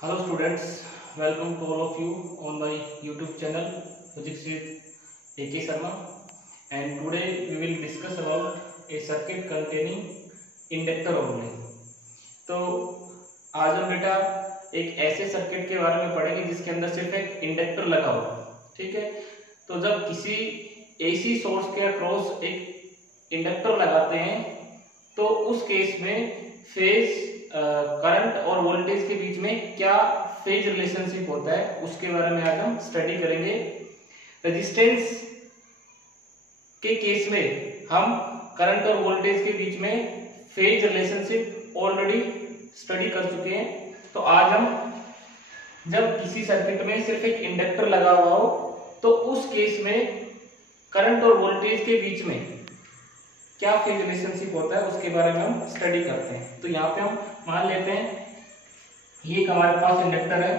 Hello students, welcome to all of you on my YouTube channel Physics with AK Sharma, and today we will discuss about a circuit containing inductor only। तो आज हम बेटा एक ऐसे circuit के बारे में पढ़ेंगे जिसके अंदर सिर्फ एक इंडक्टर लगा हुआ है, ठीक है। तो जब किसी AC सोर्स के अक्रॉस एक इंडक्टर लगाते हैं तो उस केस में फेज करंट और वोल्टेज के बीच में क्या फेज रिलेशनशिप होता है उसके बारे में आज हम स्टडी करेंगे। रेजिस्टेंस के केस में हम करंट और वोल्टेज के बीच में फेज रिलेशनशिप ऑलरेडी स्टडी कर चुके हैं। तो आज हम जब किसी सर्किट में सिर्फ एक इंडक्टर लगा हुआ हो तो उस केस में करंट और वोल्टेज के बीच में क्या फेज रिलेशनशिप होता है उसके बारे में हम स्टडी करते हैं। तो यहाँ पे हम मान लेते हैं ये एक हमारे पास इंडक्टर है,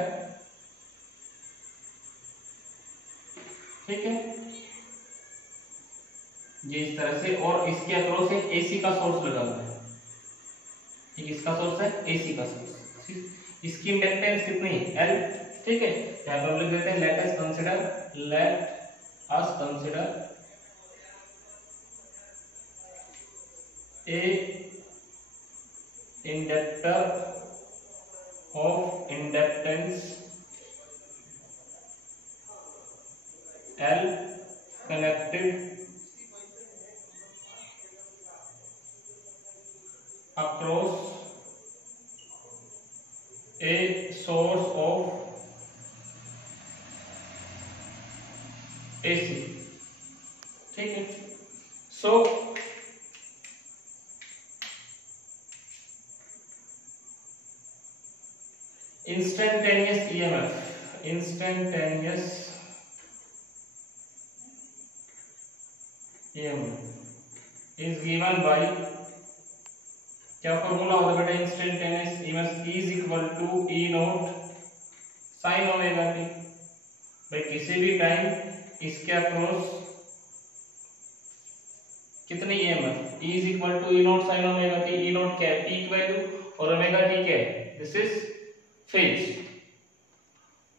ठीक है, ये इस तरह से, और इसके अक्रॉस एक एसी का सोर्स लगा हुआ है। ठीक, इसका सोर्स है एसी का सोर्स। इसकी इंडक्टेंस कितनी है? L, ठीक है। यहाँ पर हम लिख देते हैं let us consider a inductor of inductance L connected across a source of AC, ठीक है। So instantaneous EMF is given by, क्या फॉर्मूला होता है बेटा? Instantaneous EMF is equal to E naught sine omega t. भाई किसी भी टाइम इसके अक्रॉस कितनी EMF E is equal to E naught sine omega t. E naught क्या है? पीक वैल्यू, और ओमेगा टी क्या है? दिस इज फेज,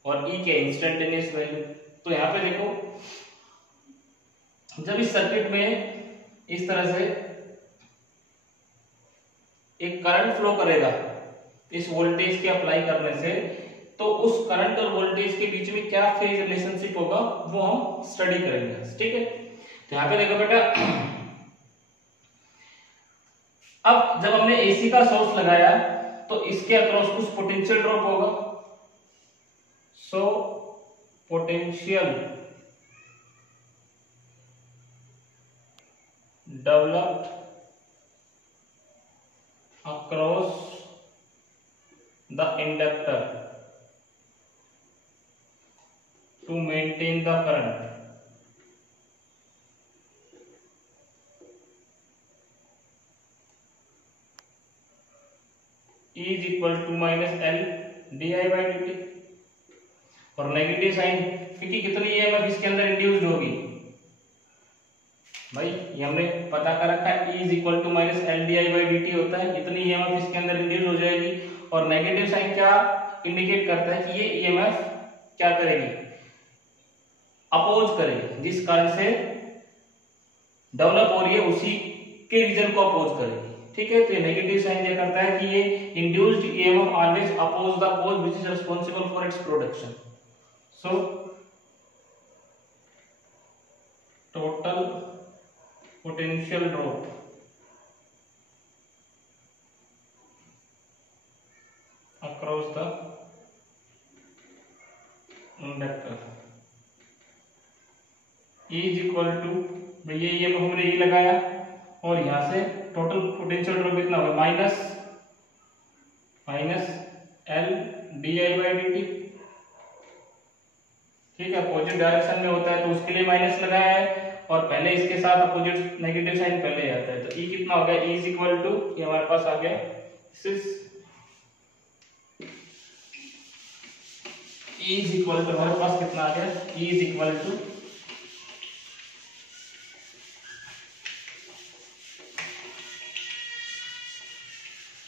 और E क्या? Instantaneous value. तो यहाँ पे देखो, जब इस सर्किट में इस तरह से एक करंट फ्लो करेगा इस वोल्टेज के अप्लाई करने से, तो उस करंट और वोल्टेज के बीच में क्या फेज रिलेशनशिप होगा वो हम स्टडी करेंगे, ठीक है। तो यहाँ पे देखो बेटा, अब जब हमने एसी का सोर्स लगाया तो इसके अक्रॉस कुछ पोटेंशियल ड्रॉप होगा। So potential developed across the inductor to maintain the current E is equal to minus L di by dt, और नेगेटिव साइन क्योंकि कितनी EMF इसके अंदर इंड्यूस्ड होगी भाई, ये हमने पता कर रखा है। E is equal to minus L d i by d t होता है, इतनी EMF इसके अंदर इंड्यूस हो जाएगी। और नेगेटिव साइन क्या इंडिकेट करता है कि ये EMF क्या करेगी? अपोज करेगी, जिस कारण से डेवलप हो रही है उसी के रीजन को अपोज करेगी, ठीक है। तो ये नेगेटिव साइन ये करता है कि ये induced EMF always oppose the pose which is responsible for its production. So total potential drop across the inductor E is equal to, भैया ये हमने E लगाया और यहां से टोटल पोटेंशियल ड्रॉप कितना होगा? Minus L D i by d T, ठीक है। अपोजिट डायरेक्शन में होता है तो उसके लिए माइनस लगाया है, और पहले इसके साथ अपोजिट नेगेटिव साइन पहले आता है। तो E कितना हो गया? E इज इक्वल टू, ये हमारे पास आ गया, E इज इक्वल टू, हमारे पास कितना आ गया? E इज इक्वल टू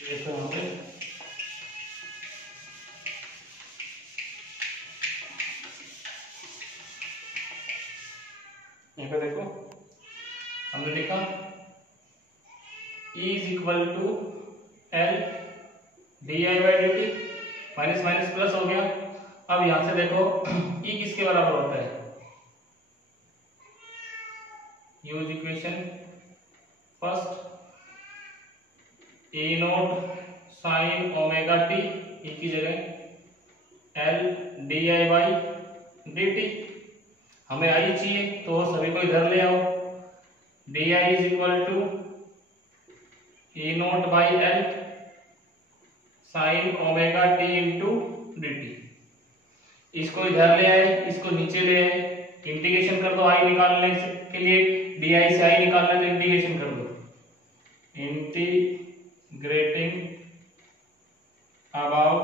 ये तो E is equal to L di/dt, minus minus plus हो गया। अब यहां से देखो E किसके बराबर होता है, यूज इक्वेशन फर्स्ट, ए नोट साइन ओमेगा टी, ई की जगह L di/dt, हमें आई चाहिए तो सभी को इधर ले आओ। di is equal to E naught by L sine omega T into D t, इसको इधर ले आए, इसको नीचे ले आए, इंटीग्रेशन कर दो आई निकालने के लिए, डी आई से आई निकालना तो इंटीग्रेशन कर दो, इंटीग्रेटिंग अबाउट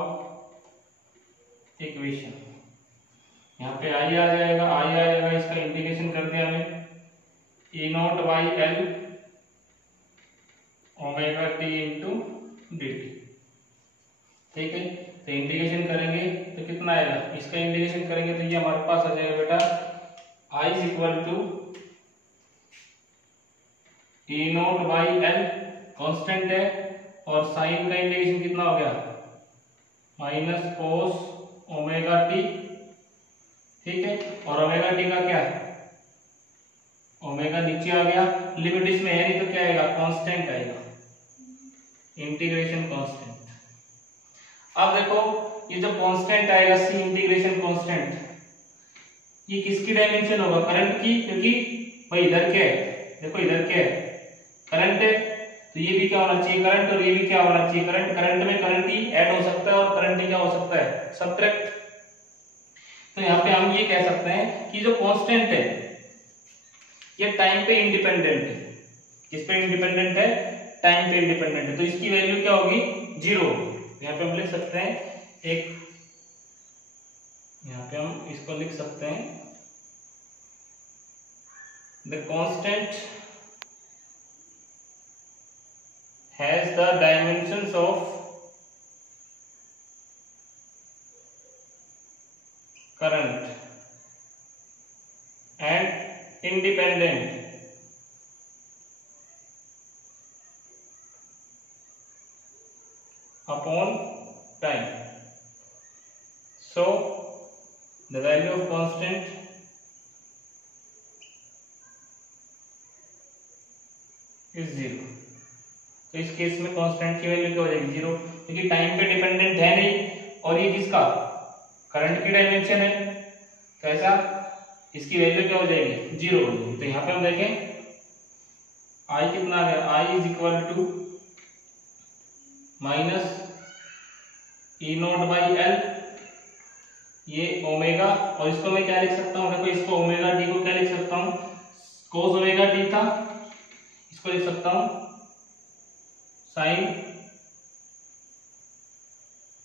इक्वेशन, यहाँ पे आई आ जाएगा, आई आ जाएगा, इसका इंटीग्रेशन कर दिया हमने, E naught by L omega T into D T, ठीक है। तो इंटीग्रेशन करेंगे तो कितना आएगा, इसका इंटीग्रेशन करेंगे तो ये हमारे पास आ जाएगा बेटा I is equal to E naught by L, constant है, और साइन का इंटीग्रेशन कितना हो गया, माइनस कोस ओमेगा टी, ठीक है। और ओमेगा टी का क्या है, ओमेगा नीचे आ गया, लिमिट इसमें है नहीं तो क्या आएगा, कांस्टेंट आएगा, इंटीग्रेशन कांस्टेंट। अब देखो ये जो कांस्टेंट आएगा सी इंटीग्रेशन कांस्टेंट, ये किसकी डायमेंशन होगा, करंट की, क्योंकि भाई इधर क्या है, देखो इधर क्या है, करंट है, तो ये भी क्या होना चाहिए, करंट, और ये भी क्या होना चाहिए, करंट। करंट में करंट ही ऐड हो सकता है और करंट ही क्या हो सकता है, सबट्रैक्ट। तो यहाँ पे हम ये कह सकते हैं कि जो कांस्टेंट है ये टाइम पे इंडिपेंडेंट है, किस पे इंडिपेंडेंट है, टाइम पे इंडिपेंडेंट है, तो इसकी वैल्यू क्या होगी, 0। यहाँ पे हम लिख सकते हैं एक, यहाँ पे हम इसको लिख सकते हैं the constant has the dimensions of current and independent upon time. So the value of constant is 0. तो इस केस में कांस्टेंट की वैल्यू क्या हो जाएगी, 0, क्योंकि टाइम पे डिपेंडेंट है नहीं, और ये किसका, करंट की डायमेंशन है, तो ऐसा इसकी वैल्यू क्या हो जाएगी, 0 हो जाएगी। तो यहाँ पे हम देखें आई कितना आ गया, I is equal to minus E naught by L, ये ओमेगा, और इसको मैं क्या लिख सकता हूँ, देखो इसको ओमेगा टी को क्या लिख सकता हूँ, कोस ओमेगा टी था, इसको लिख सकता हूँ sign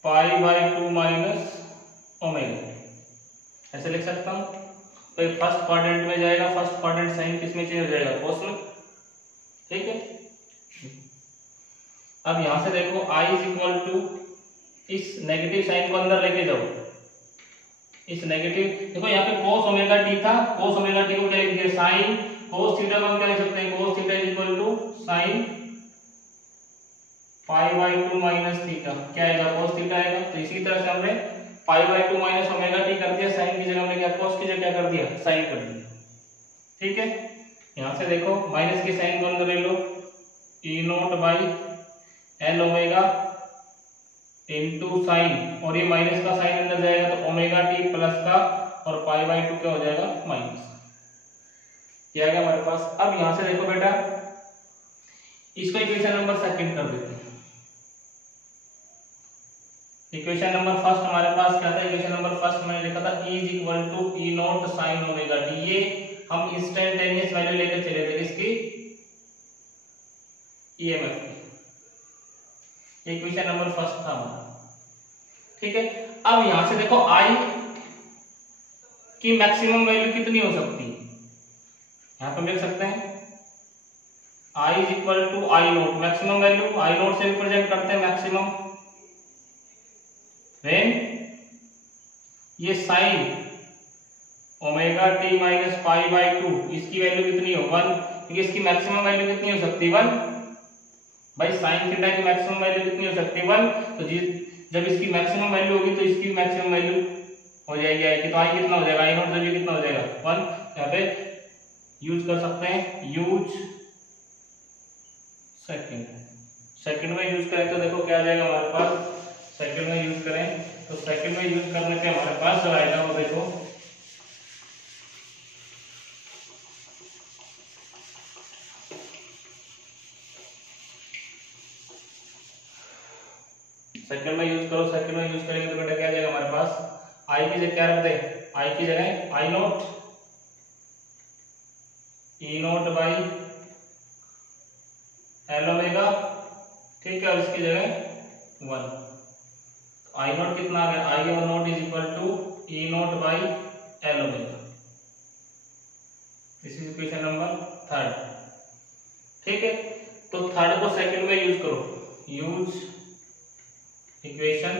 pi by 2 minus omega, ऐसे लिख सकता हूं। तो फर्स्ट क्वाड्रेंट में जाएगा, फर्स्ट क्वाड्रेंट साइन किस में चेंज हो जाएगा, कोस में, ठीक है। अब यहां से देखो i इज इक्वल टू, इस नेगेटिव साइन को अंदर लेके जाओ, इस नेगेटिव, देखो यहाँ पे कोस ओमेगा टी था, कोस ओमेगा टी को क्या लिख दिया, साइन कोस थीटा को हम क्या लिख सकते हैं, cos theta is equal to sine pi by 2 minus theta, क्या आएगा, कोस थीटा आएगा। तो इसी तरह से हमने पाई बाई 2 माइनस ओमेगा टी कर दिया, साइन की जगह हमने क्या, कोस की जगह क्या कर दिया, साइन कर दिया, ठीक है। यहां से देखो माइनस के साइन को अंदर ले लो, E naught by L omega into sine, और ये माइनस का साइन अंदर जाएगा तो ओमेगा टी प्लस का, और पाई बाई 2 क्या हो जाएगा, माइनस, ये आ गया हमारे पास। अब यहां से देखो बेटा इसको इक्वेशन नंबर सेकंड कर देते हैं। इक्वेशन नंबर फर्स्ट हमारे पास क्या था, इक्वेशन नंबर फर्स्ट मैंने लिखा था E is equal to E naught sine omega t, ये हम इंस्टेंटेनियस वैल्यू लेकर चले थे किसकी, ईएमएफ की, इक्वेशन नंबर फर्स्ट था हमारा, ठीक है। अब यहां से देखो I की मैक्सिमम वैल्यू कितनी हो सकती है, यहां पे लिख सकते हैं I is equal to I naught, maximum value I naught से रिप्रेजेंट करते हैं मैक्सिमम, व्हेन ये sine omega t minus pi by 2, इसकी वैल्यू कितनी हो, 1, क्योंकि इसकी मैक्सिमम वैल्यू कितनी हो सकती है, 1, भाई साइन थीटा की मैक्सिमम वैल्यू कितनी हो सकती है 1, तो जब इसकी मैक्सिमम वैल्यू होगी तो इसकी मैक्सिमम वैल्यू हो जाएगी आई की, तो आई कितना हो जाएगा, आई नॉट जब कितना हो जाएगा 1। यहाँ पे यूज कर सकते हैं, यूज सेकंड में यूज करें तो देखो क्या आ जाएगा हमारे पास, सेकंड में यूज करें तो सेकंड में यूज करने पे हमारे पास जो आएगा वो देखो सेकंड में यूज करो, सेकंड में यूज करेंगे तो बेटा क्या आ जाएगा हमारे पास, आई की जगह क्या रख दे, आई की जगह I naught E naught by L omega, ठीक है, और इसकी जगह 1, तो आई नॉट कितना आ गया, आई और naught is equal to E naught by L omega, this is equation number 3, ठीक है। तो थर्ड को सेकंड में यूज करो, use equation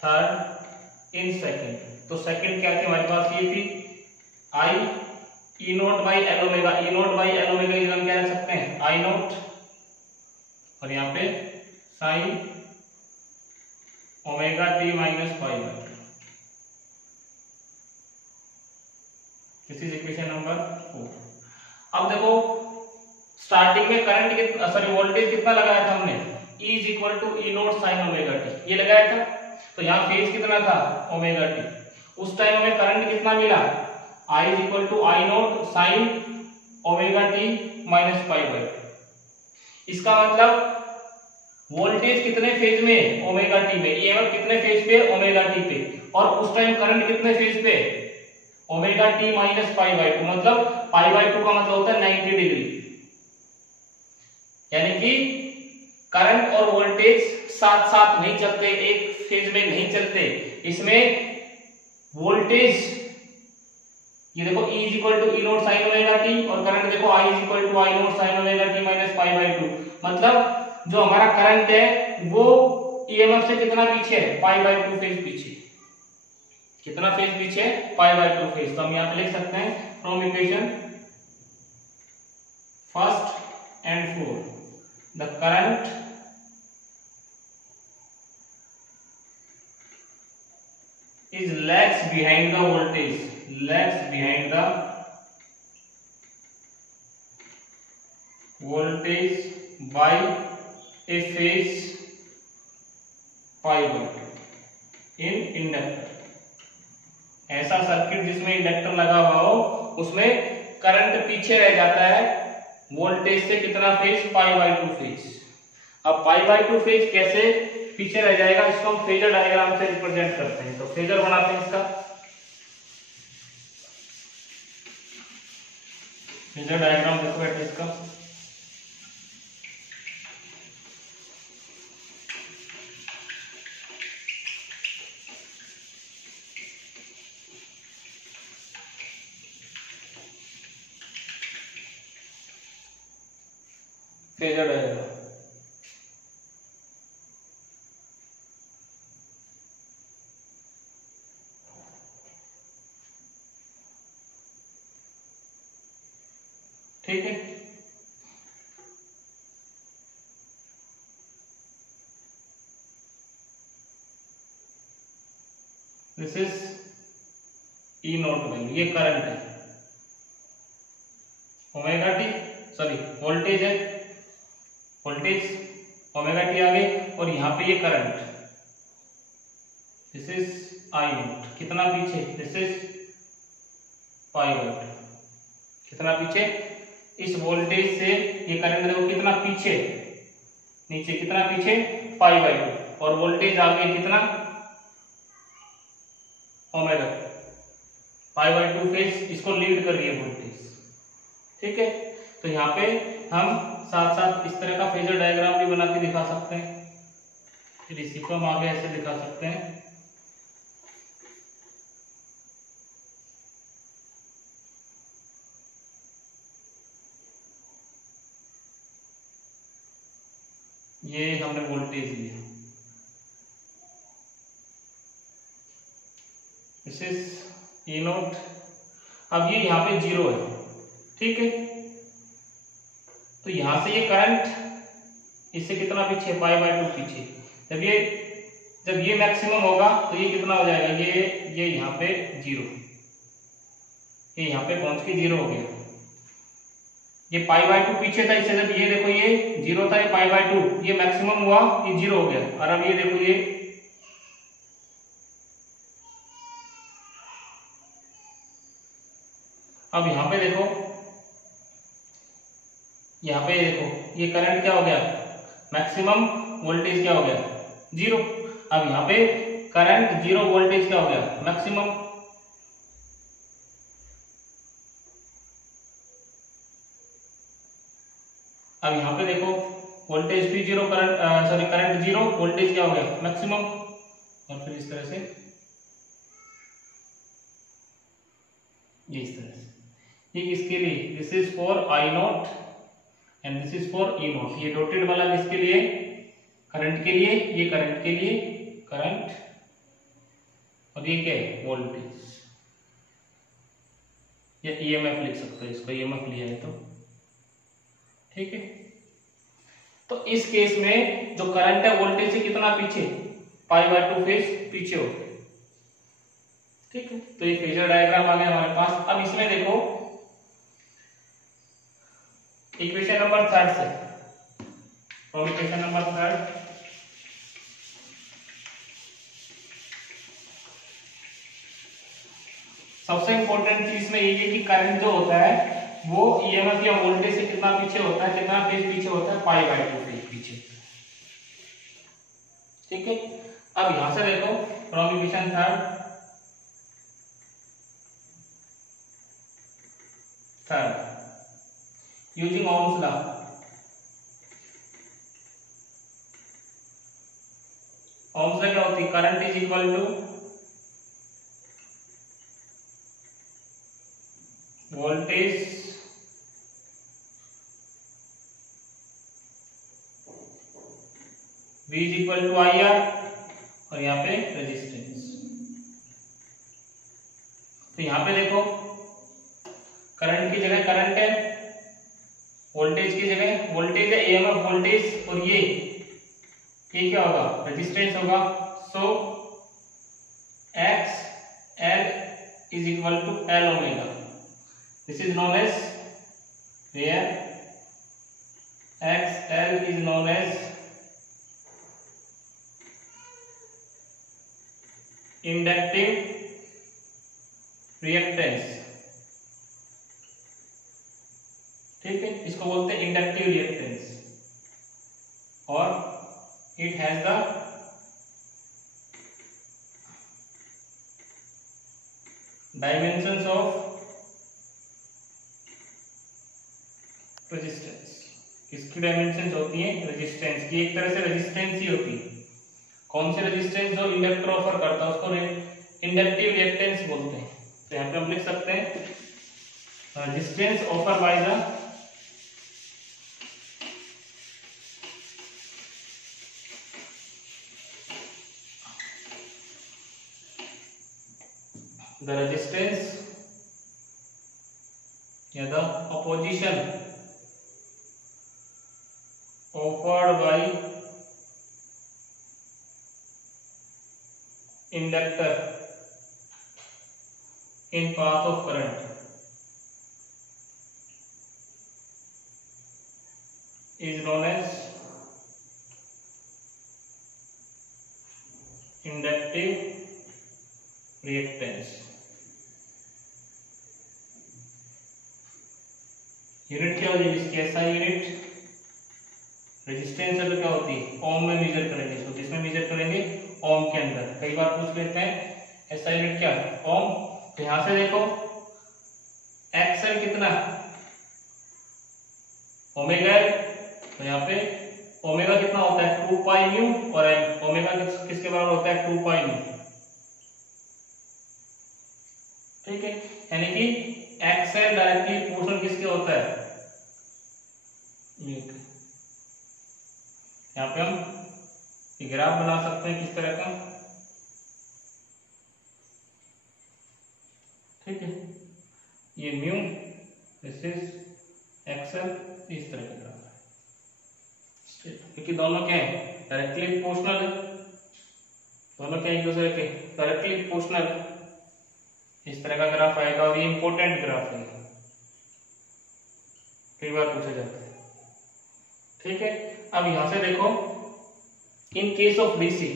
third in second, तो सेकंड क्या थी हमारे पास, ये थी I E naught by L omega, E naught by L omega की हम क्या रख सकते हैं आई नॉट, और यहाँ पे sign omega t minus pi, this is equation number 4। अब देखो स्टार्टिंग में करंट कितना, सॉरी वोल्टेज कितना लगाया था हमने, E is equal to E naught sine omega t, ये लगाया था, तो यहाँ फेज कितना था ओमेगा टी, उस टाइम हमें करंट कितना मिला, I is equal to I naught sine omega t minus pi by, इसका मतलब वोल्टेज कितने फेज में ओमेगा टी में, ईएमएफ कितने फेज पे ओमेगा टी पे, और उस टाइम करंट कितने फेज पे omega t minus pi by 2, मतलब पाई बाई 2 का मतलब होता है 90 डिग्री, यानी कि करंट और वोल्टेज साथ साथ नहीं चलते, एक फेज में नहीं चलते, इसमें वोल्टेज ये देखो E is equal to E naught sine omega t, और करंट देखो I is equal to I naught sine omega t minus pi by 2, मतलब जो हमारा करंट है वो ईएमएफ से कितना पीछे है, पाई बाई 2 फेज पीछे, कितना फेज पीछे, पाई बाई 2 फेज, तो हम यहाँ पे लिख सकते हैं from equation first and fourth, the current is lags behind the voltage, lags behind the voltage by a phase pi by 2 in inductor, ऐसा सर्किट जिसमें इंडक्टर लगा हुआ हो उसमें करंट पीछे रह जाता है वोल्टेज से कितना फेज, पाई बाई 2 फेज। अब पाई बाई 2 फेज कैसे पीछे रह जाएगा, इसको हम फेजर डायग्राम से रिप्रेजेंट करते हैं, तो फेजर बनाते हैं इसका, फेजर डायग्राम देखो बेटा इसका, फेजर डायग्राम, ठीक है। This is E not value, ये करंट है, ओमेगा टी सॉरी वोल्टेज है, वोल्टेज ओमेगा टी आ गई, और यहां पे ये current, this is I not, कितना पीछे, दिस इज पाई बाई 2, कितना पीछे, इस वोल्टेज से ये करंट देखो कितना पीछे, नीचे कितना पीछे, पाई बाई 2, और वोल्टेज आगे कितना ओमेगा, पाई बाई 2 फेज इसको लीड कर रही है वोल्टेज, ठीक है। तो यहाँ पे हम साथ साथ इस तरह का फेजर डायग्राम भी बना के दिखा सकते हैं, फिर इसी को हम आगे ऐसे दिखा सकते हैं, ये हमने वोल्टेज लिया, दिस इज ई नॉट, अब ये यहाँ पे 0 है, ठीक है, तो यहां से ये करंट इससे कितना पीछे, π/2 पीछे। जब ये मैक्सिमम होगा तो ये कितना हो जाएगा, ये यहाँ पे 0, ये यहाँ पे पहुंच के 0 हो गया। ये π/2 पीछे था, इससे जब ये देखो ये 0 था, ये π/2, ये मैक्सिमम हुआ, ये 0 हो गया। और अब ये देखो ये अब यहाँ पे देखो, यहाँ पे देखो ये करंट क्या हो गया, मैक्सिमम वोल्टेज क्या हो गया, 0। अब यहाँ पे करंट 0, वोल्टेज क्या हो गया, मैक्सिमम। अब यहाँ पे देखो वोल्टेज भी 0, करंट 0, वोल्टेज क्या हो गया, मैक्सिमम। और फिर इस तरह से, ये इस तरह से, ये किसके लिए, this is for I0 and this is for E0। ये डॉटेड वाला किसके लिए, करंट के लिए, ये करंट के लिए, करंट, और ये क्या है, वोल्टेज। या EMF लिख सकते हो इसको, EMF लिया है तो ठीक है। तो इस केस में जो करंट है वोल्टेज से कितना पीछे, π/2 फेज पीछे होते हैं, ठीक है। तो ये फेजर डायग्राम आ गया हमारे पास। अब इसमें देखो इक्वेशन नंबर 3 से, फ्रॉम इक्वेशन नंबर 3, सबसे इंपॉर्टेंट चीज इसमें ये है कि करंट जो होता है वो EMF या वोल्टेज से कितना पीछे होता है, कितना फेज पीछे होता है, π/2 फेज पीछे, ठीक है। अब यहां से देखो from equation 3 using Ohm's law, Ohm's law क्या होती है, current is equal to voltage V is equal to IR, और यहाँ पे रेजिस्टेंस। तो यहाँ पे देखो करंट की जगह करंट है, वोल्टेज की जगह वोल्टेज है, EMF वोल्टेज, और ये क्या होगा, रेजिस्टेंस होगा। So XL is equal to L omega. This is known as, where XL is known as inductive reactance, ठीक है। इसको बोलते हैं इंडक्टिव रिएक्टेंस, और it has the dimensions of resistance. किसकी डायमेंशंस होती हैं, रेजिस्टेंस की। एक तरह से रेजिस्टेंस ही होती है। कौन सी रेजिस्टेंस, जो इंडक्टर ऑफर करता है उसको इंडक्टिव रिएक्टेंस बोलते हैं। तो यहाँ पे हम लिख सकते हैं resistance offer by the resistance या the opposition offered by inductor in path of current is known as inductive reactance। Unit क्या होगी इसकी, ऐसा यूनिट रेजिस्टेंस है तो क्या होती है, ओम में मेजर करेंगे इसको। किसमें मेजर करेंगे, ओम के अंदर। कई बार पूछ लेते हैं ऐसा यूनिट क्या, ओम। तो यहां से देखो एक्सएल कितना, ओमेगा एल। तो यहाँ पे ओमेगा कितना होता है, 2 पाई न्यू, और एल ओमेगा किसके बराबर होता है, 2 पाई न्यू, ठीक है। यानी कि एक्सएल डायरेक्टली प्रोपोर्शनल किसके होता है, यहाँ पे हम ग्राफ बना सकते हैं किस तरह का, ठीक है। ये म्यू, दिस इज एक्सएल, इस तरह का ग्राफ है। क्योंकि दोनों क्या है, डायरेक्टली प्रोपोर्शनल है, दोनों क्या एक दूसरे के डायरेक्टली प्रोपोर्शनल। इस तरह का ग्राफ आएगा और ये इंपॉर्टेंट ग्राफ है, कई बार पूछा जाता है। ठीक है, अब यहां से देखो, इन case of DC,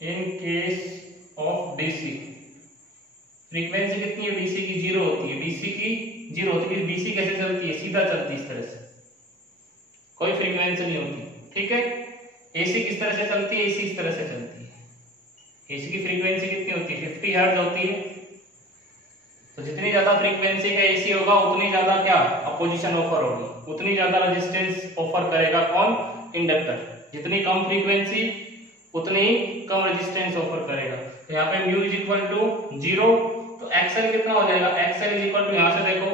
in case of DC frequency कितनी है डीसी की, 0 होती है, डीसी की 0 होती है। डीसी कैसे चलती है, सीधा चलती है इस तरह से, कोई फ्रीक्वेंसी नहीं होती। ठीक है, एसी किस तरह से चलती है, एसी इस तरह से चलती है। एसी की फ्रीक्वेंसी कितनी होती है, 50 हर्ट्ज होती है। तो जितनी ज्यादा फ्रीक्वेंसी का एसी होगा उतनी ज्यादा क्या अपोजिशन ऑफर होगी, उतनी ज्यादा रेजिस्टेंस ऑफर करेगा कौन, इंडक्टर। जितनी कम फ्रीक्वेंसी उतनी ही कम रेजिस्टेंस ऑफर करेगा। तो यहाँ पे म्यू इज इक्वल टू 0, तो एक्सएल कितना हो जाएगा, एक्सएल इज इक्वल टू, यहां से देखो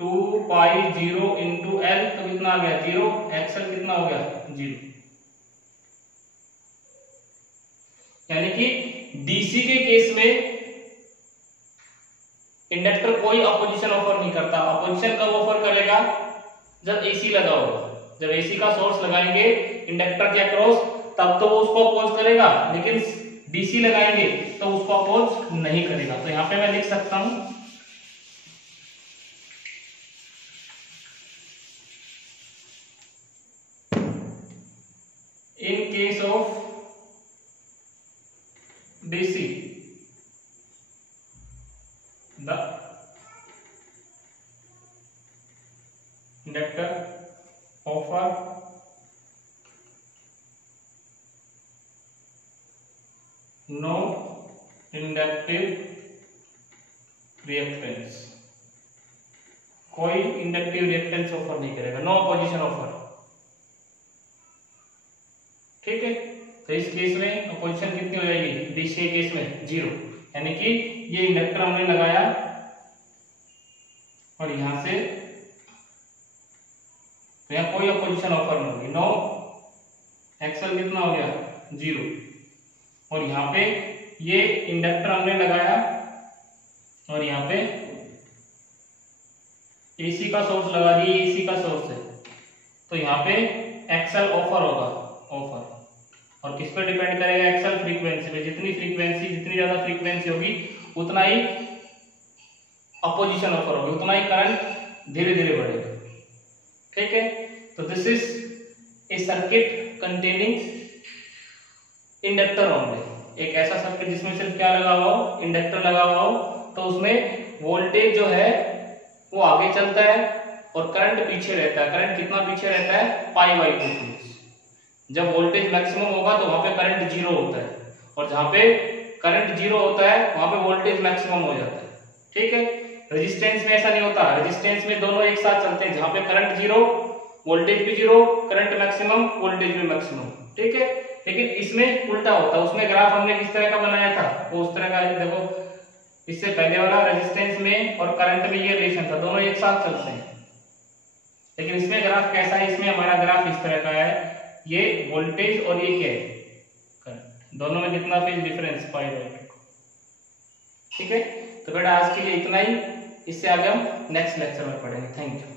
2 पाई 0 इंटू एल, तो कितना आ गया 0, एक्सएल कितना हो गया 0। यानी कि डीसी के केस में इंडक्टर कोई अपोजिशन ऑफर नहीं करता। अपोजिशन कब ऑफर करेगा, जब एसी लगा होगा। जब एसी का सोर्स लगाएंगे इंडक्टर के अक्रॉस, तब तो वो उसको अपोज करेगा, लेकिन डीसी लगाएंगे तो उसको अपोज नहीं करेगा। तो यहां पे मैं लिख सकता हूं, in case of DC the inductor offer no inductive reactance, कोई इंडक्टिव रिएक्टेंस ऑफर नहीं करेगा, नो अपोजिशन ऑफर। ठीक है, तो इस केस में अपोजिशन कितनी हो जाएगी, डीसी के केस में 0। यानी कि ये इंडक्टर हमने लगाया और यहां से, तो यहां कोई अपोजिशन ऑफर नहीं होगी, नो, एक्सएल कितना हो गया 0। और यहाँ पे ये इंडक्टर हमने लगाया और यहाँ पे एसी का सोर्स लगा दिए, एसी का सोर्स है, तो यहाँ पे एक्सएल ऑफर होगा, ऑफर। और किस पे डिपेंड करेगा, एक्सएल फ्रीक्वेंसी पे। जितनी फ्रीक्वेंसी, जितनी ज्यादा फ्रीक्वेंसी होगी उतना ही अपोजिशन ऑफर होगी, उतना ही करंट धीरे धीरे बढ़ेगा। ठीक है, तो this is a circuit containing inductor only. एक ऐसा सर्किट जिसमें सिर्फ क्या लगा हुआ हो, इंडक्टर लगा हुआ हो, तो उसमें वोल्टेज जो है वो आगे चलता है और करंट पीछे रहता है। करंट कितना पीछे रहता है, π/2। जब वोल्टेज मैक्सिमम होगा तो वहां पे करंट 0 होता है, और जहां पे करंट 0 होता है वहां पे वोल्टेज मैक्सिमम हो जाता है। ठीक है, रेजिस्टेंस में ऐसा नहीं होता, रेजिस्टेंस में दोनों एक साथ चलते हैं, जहां पे करंट 0, वोल्टेज भी 0, करंट मैक्सिमम, वोल्टेज भी मैक्सिमम। ठीक है, लेकिन इसमें उल्टा होता है। उसमें ग्राफ हमने किस तरह का बनाया था, वो उस तरह का, देखो इससे पहले वाला रेजिस्टेंस में और करंट में ये रिलेशन था, दोनों एक साथ चलते हैं। लेकिन इसमें ग्राफ कैसा है, इसमें हमारा ग्राफ इस तरह का है, ये वोल्टेज और ये क्या है, करंट, दोनों में कितना फेज डिफरेंस, π/2। ठीक है, तो बेटा आज के लिए इतना ही, इससे आगे हम नेक्स्ट लेक्चर में पढ़ेंगे। Thank you.